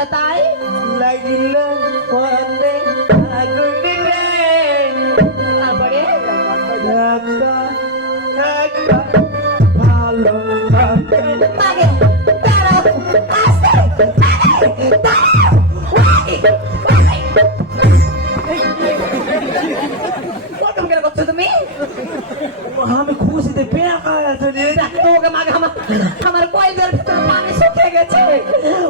আচ্ছা তাই লাগিল পথে আগুন রে তারপরে একা একা ভালো লাগে আগে দাঁড়াও আস্তে আগে দাঁড়াও কত করে করছো তুমি আমি খুশিতে পেঁকা চলে তোমাকে মাগে আমার কয়েকদের ভিতরে পানি শুকিয়ে গেছে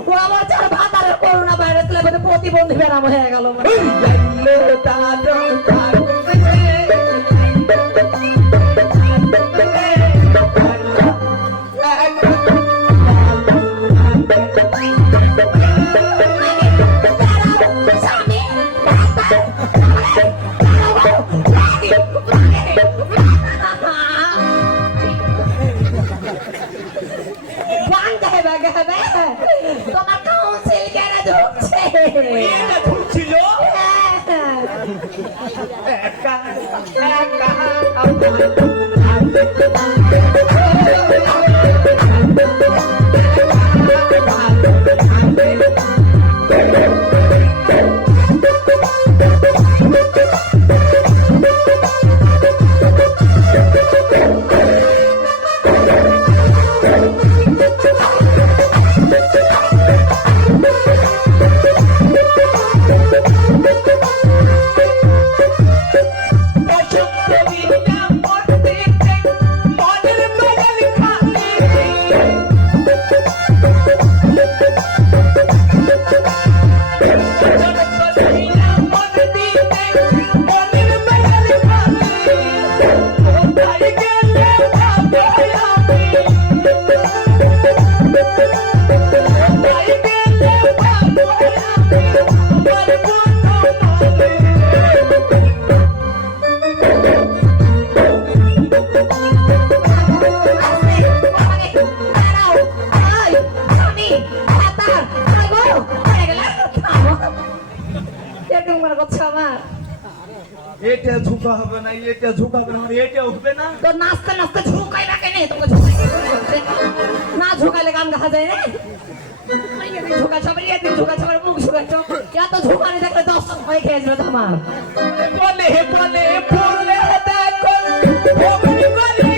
ও আমার যারা ভাতারের করোনা ভাইরাস লেগে প্রতিবন্ধী বেরাম হয়ে গেল লাগিল দাদন তোমার কাউন্সিল কেন ঢুকছে এটা ঢুকছিল একা একা এটা ঝুঁকা হবে না এটা ঝুঁকাবে না এটা উঠবে না তো নাচতে নাচতে ঝুঁকাই রাখে নেই তোকে ঝুঁকাই না ঝুঁকালে গান দেখা যায় না ঝুঁকা ছবি ঝুঁকা ছবির মুখ ঝুঁকাচ্ছ এত ঝুঁকানি দেখলে 10 হয়ে খেয়েছিল তোমার বলে বলে ফুলে দেখো ভবন করে